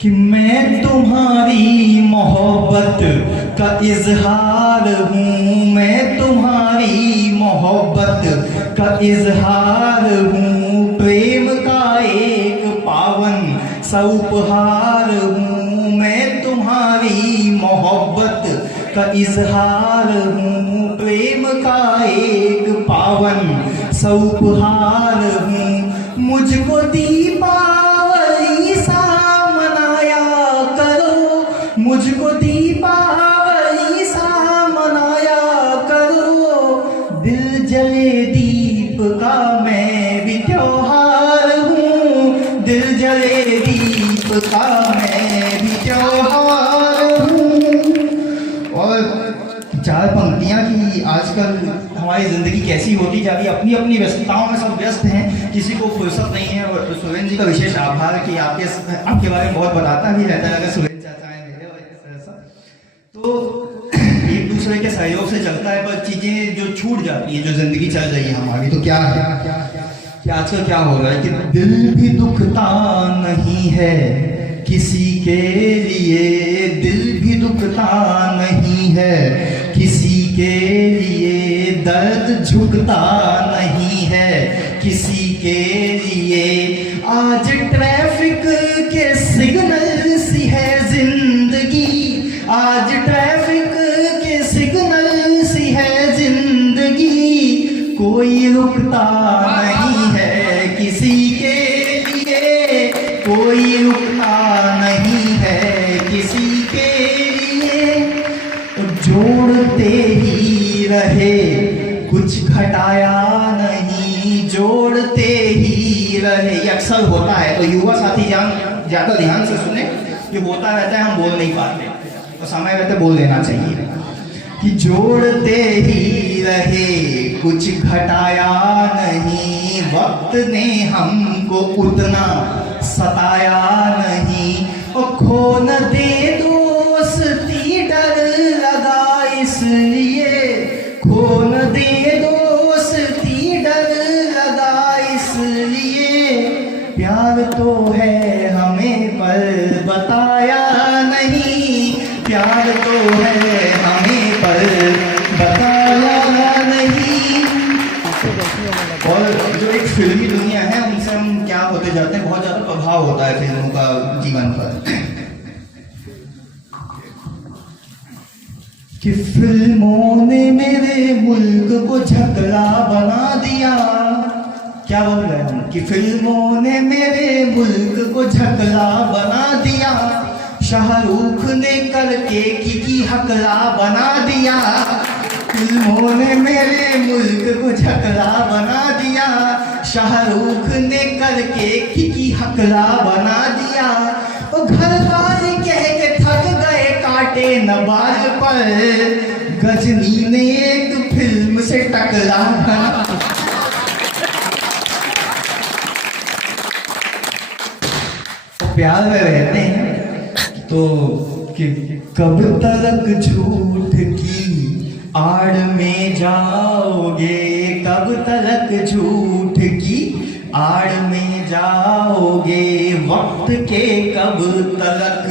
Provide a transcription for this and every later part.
कि मैं तुम्हारी मोहब्बत का इजहार हूँ, मैं तुम्हारी मोहब्बत का इजहार हूँ, प्रेम का एक पावन सा उपहार हूँ, मैं तुम्हारी मोहब्बत का इजहार हूँ, प्रेम का एक पावन सा उपहार हूँ। मुझको दीपावली सा मनाया करो, मुझको दीपावली सा मनाया करो, दिल जले दीप का मैं भी त्योहार हूँ, दिल जले दीप का मैं भी त्योहार हूँ। और चार पंक्तियाँ कि आजकल हमारी ज़िंदगी कैसी होती जा रही है, अपनी अपनी व्यस्तताओं में सब व्यस्त हैं, किसी को फुर्सत नहीं है। और सुरेंद्र जी का विशेष आभार कि आपके बारे में बहुत बताता भी रहता है, अगर सुरेंद्र चाचा हैं मेरे और ऐसा तो एक दूसरे के सहयोग से चलता है, पर चीज़ें जो छूट जाती है, जो ज़िंदगी चल रही है हमारी, तो क्या आजकल क्या हो रहा है कि दिल भी दुखता नहीं है किसी के लिए, दिल भी दुखता नहीं है किसी के लिए, दर्द झुकता नहीं है किसी के लिए। आज ट्रैफिक के सिग्नल सी है जिंदगी, आज ट्रैफिक के सिग्नल सी है जिंदगी, कोई रुकता नहीं है किसी के लिए, कोई रुकता नहीं है किसी के लिए। जोड़ते ही रहे कुछ घटाया नहीं, जोड़ते ही रहे, ये अक्सर होता है। तो युवा साथी ज़्यादा ध्यान से सुने, ये होता रहता है, हम बोल नहीं पाते, तो समय रहते बोल देना चाहिए कि जोड़ते ही रहे कुछ घटाया नहीं, वक्त ने हमको उतना सताया नहीं, और खो न दे दोस्ती डर लगा इसलिए, खो न दे दोस्ती डर लगा इसलिए, प्यार तो है हमें पर बताया नहीं, प्यार तो है हमें पर बताया नहीं। और जो एक फिल्मी दुनिया है, उनसे हम क्या होते जाते हैं, बहुत ज़्यादा प्रभाव होता है फिल्मों का जीवन पर, कि फिल्मों ने मेरे मुल्क को झकला बना दिया। क्या बोल रहे हैं कि फिल्मों ने मेरे मुल्क को झकला बना दिया, शाहरुख ने करके की हकला बना दिया, फिल्मों ने मेरे मुल्क को झकला बना दिया, शाहरुख ने करके की हकला बना दिया। और घर वाले कह के थक गए काटे न बाल पर, गजनी ने एक फिल्म से टकला बना। प्यार में रहते हैं तो कि कब तक झूठ की आड़ में जाओगे, कब तक झूठ की आड़ में जाओगे, वक्त के कब तक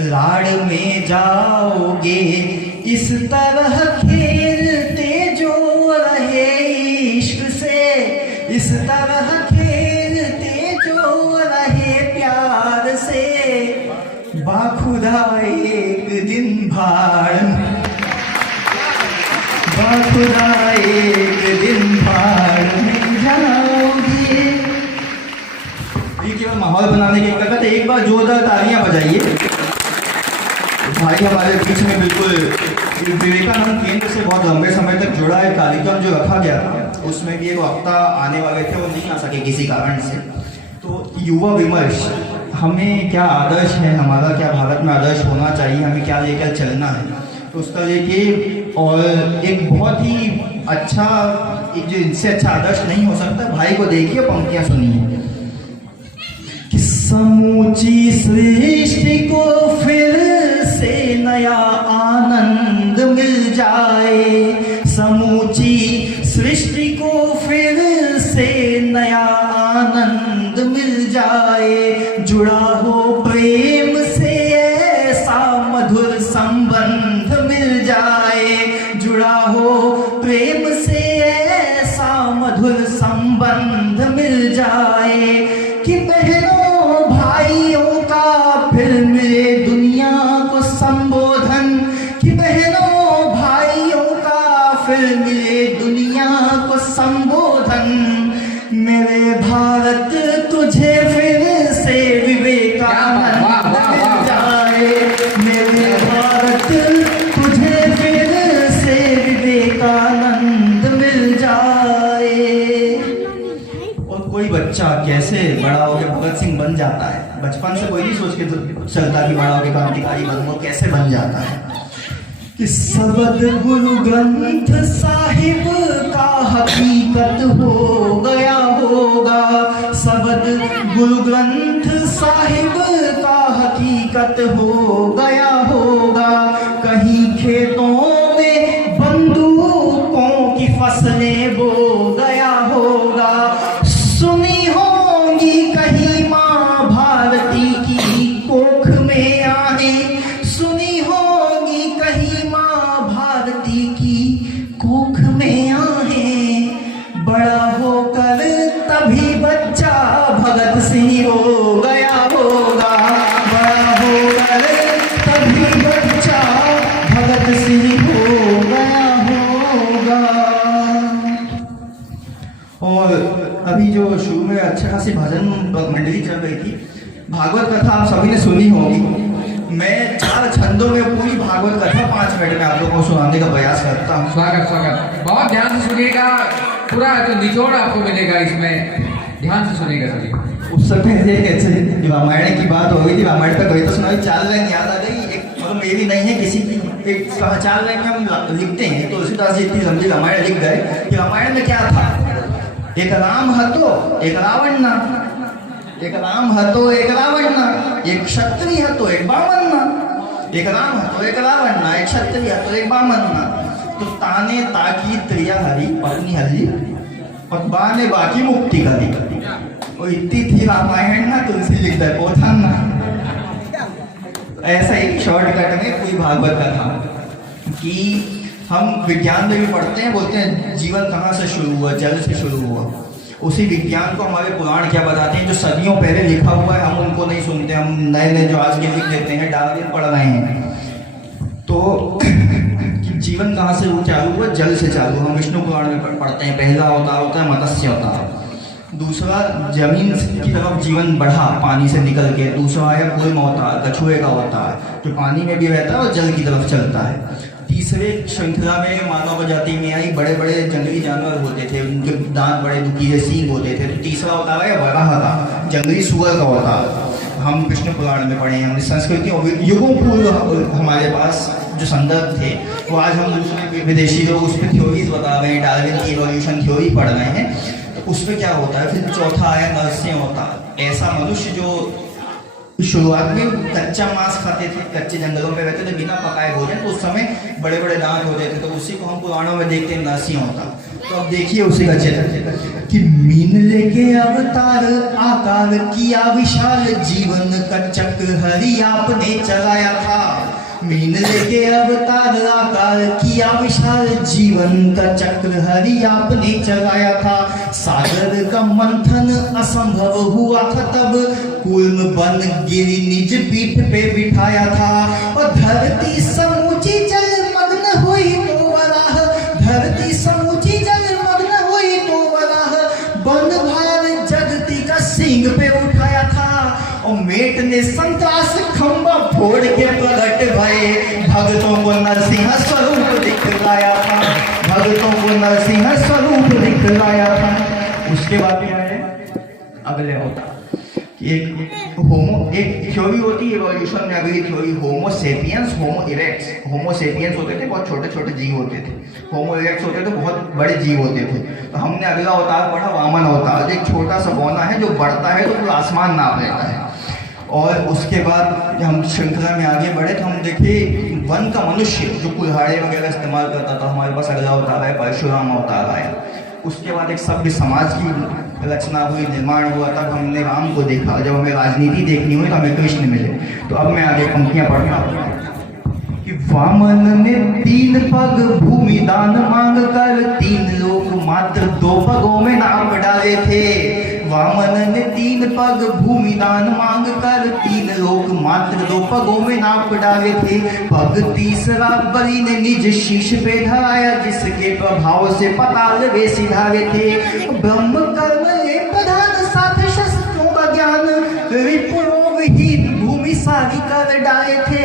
लाड़ में जाओगे, इस तरह खेलते जो रहे इश्क से, इस तरह खेलते जो रहे प्यार से, बाखुदा एक दिन भाड़ में, बाखुदा एक दिन भाड़ में जाओगे। ये केवल माहौल बनाने की करता है। एक बार जोरदार तालियां बजाइए। भाई हमारे बीच में बिल्कुल विवेकानंद केंद्र से बहुत लंबे समय तक जुड़ा है, कार्यक्रम जो रखा गया था उसमें भी एक वक्ता आने वाले थे, वो नहीं आ सके किसी कारण से। तो युवा विमर्श, हमें क्या आदर्श है, हमारा क्या भारत में आदर्श होना चाहिए, हमें क्या लेकर चलना है, तो उसका लेके और एक बहुत ही अच्छा, एक जो इनसे अच्छा आदर्श नहीं हो सकता। भाई को देखिए, पंक्तियां सुनिए कि समूची सृष्टि को फिर से नया आनंद मिल जाए, समूची सृष्टि को फिर से नया आनंद मिल जाए, जुड़ा हो प्रेम होकर भगत सिंह बन जाता है। बचपन से कोई नहीं सोच के चलता कि बड़ा होकर क्रांतिकारी बनूंगा, कैसे बन जाता है। कि सबद गुरु ग्रंथ साहिब का हकीकत हो गया होगा, सबद गुरु ग्रंथ साहिब का हकीकत हो गया होगा। कहीं खेतों में बंदूकों की फसलें बो गया होगा। सुनी होंगी कहीं माँ भारती की कोख में आने, सुनी होंगी कहीं माँ भारती की कोख में आए। बड़ा होकर तभी बच्चा भगत सिंह हो गया होगा, बड़ा होकर तभी बच्चा भगत सिंह हो गया होगा। और अभी जो शुरू में अच्छा खासी भजन मंडली चल रही थी, भागवत कथा आप सभी ने सुनी होगी। मैं 4 छंदों में पूरी भागवत कथा 5 मिनट में आप लोगों को सुनाने का प्रयास करता हूँ। स्वागत स्वागत, बहुत ध्यान से सुनिएगा, पूरा जो निचोड़ आपको मिलेगा इसमें, ध्यान से सुनिएगा सभी। उस समय कैसे रामायण की बात हो गई थी, रामायण पे कविता सुनाई, 4 लाइन याद आ गई। एक मतलब मेरी नहीं है, किसी की एक 4 लाइन में हम लिखते हैं। तुलसीदास जी इतनी लंबी रामायण लिख गए कि रामायण में क्या था। एक राम हतो एक रावण ना, एक राम हतो एक रावण ना, एक क्षत्रिय हतो एक बामन ना, एक राम हतो एक रावण ना, एक क्षत्रिय हतो एक बामन ना। तो ताने ताकी त्रिया हरी पत्नी हरी और बा ने बाकी मुक्ति करी। वो इतनी थी रामायण ना, तुलसी लिख दे पोथा ना। ऐसा एक शॉर्टकट में कोई भागवत कथा कि हम विज्ञान में भी पढ़ते हैं, बोलते हैं जीवन कहाँ से शुरू हुआ, जल से शुरू हुआ। उसी विज्ञान को हमारे पुराण क्या बताते हैं, जो सदियों पहले लिखा हुआ है हम उनको नहीं सुनते, हम नए नए जो आज के लिख देते हैं, डार्विन पढ़ रहे हैं। तो जीवन कहाँ से वो चालू हुआ, जल से चालू। हम विष्णु पुराण में पढ़ते हैं, पहला अवतार होता है मत्स्य अवतार, दूसरा जमीन की तरफ जीवन बढ़ा पानी से निकल के, दूसरा है कूर्म अवतार, कछुए का अवतार जो पानी में भी रहता है और जल की तरफ चलता है। तीसरे श्रृंखला में मानव प्रजाति में आई, बड़े बड़े जंगली जानवर होते थे, उनके दांत बड़े दुखीले सींग होते थे। तो तीसरा अवतार है वराह का, जंगली सुअर का अवतार। हम विष्णु पुराण में पढ़े हैं, हमने संस्कृति और युगों पूर्व हमारे पास जो संदर्भ थे वो आज हम दूसरे विदेशी लोग उस पर थ्योरीज बता रहे हैं, डार्विन की इवोल्यूशन थ्योरी पढ़ रहे हैं। तो उस पर क्या होता है। फिर चौथा आया नरसिंह अवतार, ऐसा मनुष्य जो शुरुआत में कच्चा मांस खाते थे, कच्चे जंगलों में रहते थे, बिना पकाए भोजन। तो उस समय बड़े बड़े दांत होते थे, तो उसी को हम पुराणों में देखते हैं नरसिंह अवतार। तो अब देखिए उसी का चित्र कि मीन लेके अवतार आकार किया विशाल, जीवन का चक्र हरि आपने चलाया था। मीन लेके अवतार आकार किया विशाल, जीवन का चक्र हरि आपने चलाया था। सागर का मंथन असंभव हुआ था तब, कूर्म बन गिरी निज पीठ पे बिठाया था। और धरती समूची जलमग्न हुई तो वराह, धरती समूची जलमग्न हुई तो वराह, बन भार जगती का सींग पे उठाया था। और मेट ने संतरास खंबा फोड़ के प्रगट भये, भक्तों को नरसिंह स्वरूप दिखलाया था, भक्तों को नरसिंह स्वरूप दिखलाया था। उसके बाद क्या है अगले होता एक थ्योरी होती है इवोल्यूशन में, अगली थ्योरी होमो सेपियंस होमो इरेक्ट्स। होमो सेपियंस होते थे बहुत छोटे छोटे जीव होते थे, होमो इरेक्ट्स होते थे बहुत बड़े जीव होते थे। तो हमने अगला अवतार पढ़ा वामन अवतार, एक छोटा सा बौना है जो बढ़ता है तो पूरा आसमान नाप लेता है। और उसके बाद हम श्रृंखला में आगे बढ़े तो हम देखे वन का मनुष्य जो कुल्हाड़े वगैरह इस्तेमाल करता था, हमारे पास अगला अवतार है परशुराम अवतार आया। उसके बाद एक सभ्य समाज की रचना हुई, निर्माण हुआ, तब हमने राम को देखा। जब हमें राजनीति देखनी हुई तो हमें कृष्ण मिले। तो अब मैं आगे पंक्तियां पढ़ता हूँ कि वामन ने 3 पग भूमि दान मांग कर, 3 लोग मात्र 2 पगों में नाप डाले थे। वामन ने 3 पग भूमि दान मांग कर, 3 लोग मात्र 2 पगों में नाप डाले थे। पग तीसरा बलि ने निज शीश पे धराया, जिसके प्रभाव से पताल वे सिधारे थे। ब्रह्म कर्म प्रधान साथ शस्त्रों का ज्ञान, विपुलों विहीन भूमि सारी कर डाले थे।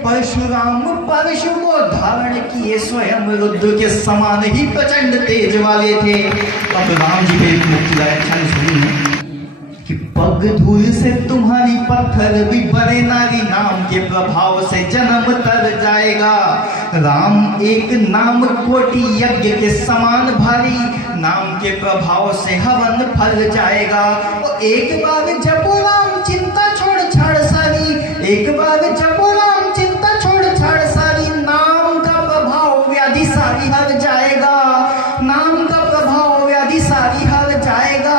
परशुराम परशु को धारण किए, स्वयं रुद्र के समान ही प्रचंड तेज वाले थे। अब राम जी के मुख्य छंद सुनिए कि पग धूल से तुम्हारी पत्थर भी बने नारी, नाम के प्रभाव से जन्म तर जाएगा। राम एक नाम कोटि यज्ञ के समान भारी, नाम के प्रभाव से हवन फल जाएगा। और एक बार जपो राम चिंता छोड़ छाड़ सारी, एक बार जपो राम चिंता छोड़ छाड़ सारी, नाम का प्रभाव व्याधि सारी हर जाएगा, नाम का प्रभाव व्याधि सारी हर जाएगा।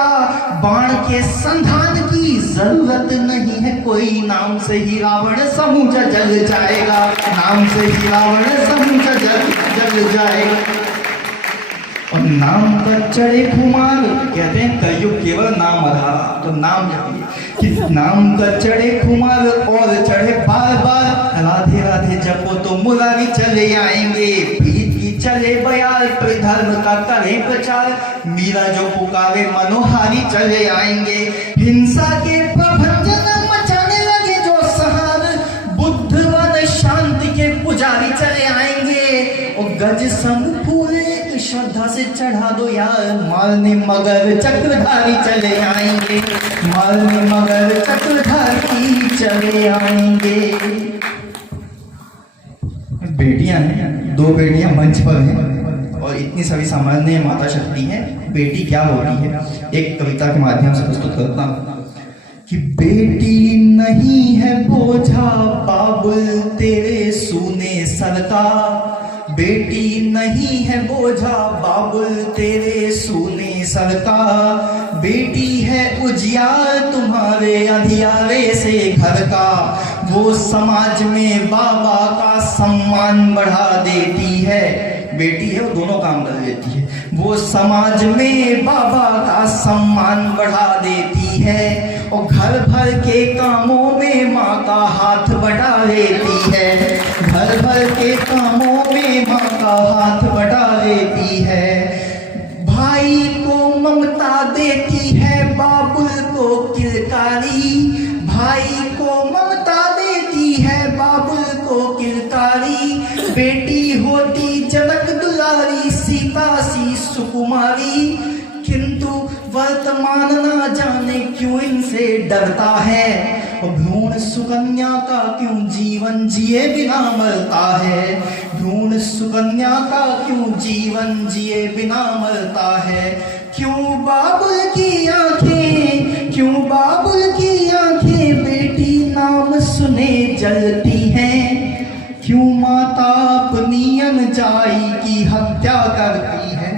बाण के संधान की जरूरत नहीं है कोई, नाम से ही रावण समूच जल जाएगा, नाम से ही रावण समूच जल जाएगा। और नाम पर चढ़े खुमार, कहते हैं कलयुग केवल नाम आधारा, तो नाम जपिए कि नाम पर चढ़े खुमार और चढ़े बार बार, राधे राधे जपो तो मुरारी चले आएंगे। प्रीत की चले बयार, धर्म का करें प्रचार, मीरा जो पुकारे मनोहारी चले आएंगे। हिंसा के प्रभंजन मचाने लगे जो सहार, बुद्ध वन शांति के पुजारी चले आएंगे। और गज संग फूले श्रद्धा से चढ़ा दो यार, मारने मगर चक्रधारी चले आएंगे, मारने मगर चक्रधारी चले आएंगे। बेटियां हैं, 2 बेटियां मंच पर हैं और इतनी सभी सामान्य माता शक्ति है। बेटी क्या होती है, एक कविता के माध्यम से प्रस्तुत करता हूं कि बेटी नहीं है बोझा बाबुल तेरे सूने सर का, बेटी नहीं है बोझा बाबुल तेरे सूने सर का, बेटी है उजियार तुम्हारे अंधियारे से घर का, वो समाज में बाबा का सम्मान बढ़ा देती है। बेटी है वो दोनों काम कर लेती है, वो समाज में बाबा का सम्मान बढ़ा देती है। और घर भर के कामों में माँ का हाथ बटा लेती है, घर भर के कामों में माँ का हाथ बटा लेती है। भाई को ममता देती है बाबुल को किलकारी, भाई को ममता देती है बाबुल को किलकारी, बेटी होती जनक दुलारी सीता सी सुकुमारी, किंतु वर्तमान ना जाने क्यों इनसे डरता है। और भ्रूण सुकन्या का क्यों जीवन जिए बिना मरता है, भ्रूण सुकन्या का क्यों जीवन जिए बिना मरता है। क्यों बाबुल की आंखें, क्यों बाबुल की आंखें बेटी नाम सुने जलती हैं, क्यों माता अपनी अनजाई की हत्या करती है।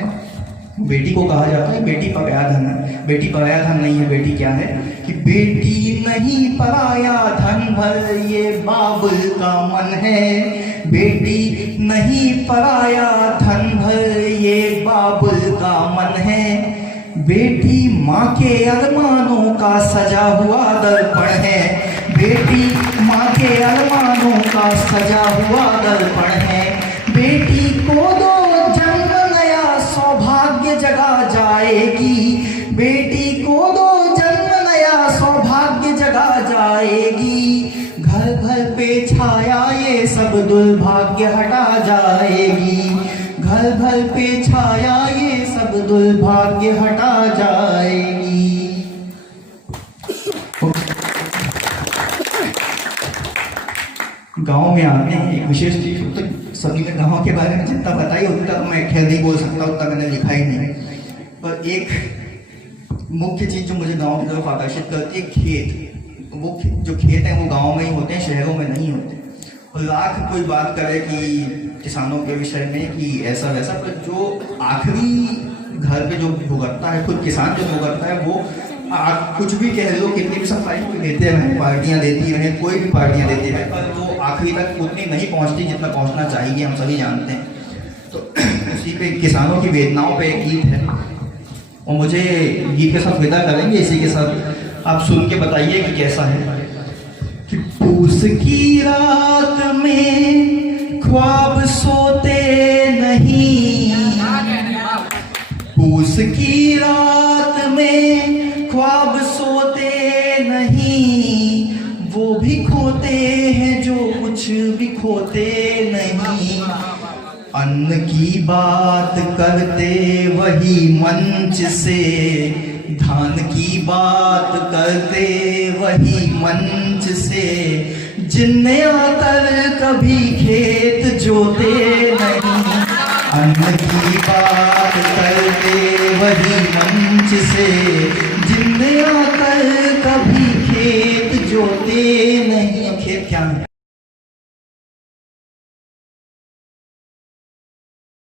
बेटी को कहा जाता है बेटी पराया धन है, बेटी पराया धन नहीं है। बेटी क्या है कि बेटी नहीं पराया धन भर ये बाबुल का मन है, बेटी नहीं पराया धन भर ये बाबुल का मन है। बेटी माँ के अरमानों का सजा हुआ दर्पण है, बेटी माँ के अरमानों का सजा हुआ दर्पण है। बेटी को दो जन्म नया सौभाग्य जगा जाएगी, बेटी को दो जन्म नया सौभाग्य जगा जाएगी। घर घर पे छाया ये सब दुर्भाग्य हटा जाएगी, घर घर पे छाया ये सब दुर्भाग्य हटा जाएगी। गांव में आते हैं एक विशेष चीज, तो सभी ने गांव के बारे में जितना पता ही उतना मैं खैर नहीं बोल सकता, उतना मैंने लिखा ही नहीं। पर एक मुख्य चीज जो मुझे गांव की तरफ आकर्षित करती है, खेत। वो जो खेत हैं वो गांव में ही होते हैं, शहरों में नहीं होते। और लाख कोई बात करे कि किसानों के विषय में कि ऐसा वैसा, पर जो आखिरी घर पे जो भुगतता है, खुद किसान जो भुगतता है, वो कुछ भी कह लो, कितनी भी सफाई देते रहें, पार्टियां देती रहें, कोई भी पार्टियां देती रहें, पर वो आखिरी तक उतनी नहीं पहुंचती जितना पहुंचना चाहिए, हम सभी जानते हैं। तो उसी पे किसानों की वेदनाओं पे एक गीत है और मुझे गीत के साथ विदा करेंगे। इसी के साथ आप सुन के बताइए कि कैसा है। कि पूस की रात में ख्वाब सोते नहीं, पूस की रात में ख्वाब सोते नहीं, वो भी खोते हैं जो कुछ भी खोते नहीं। अन्न की बात करते वही मंच से, धान की बात करते वही मंच से, जिनने आकर कभी खेत जोते नहीं। अन्न की बात करते वही मंच से, जिनने आकर कभी खेत जोते नहीं। खेत क्या है?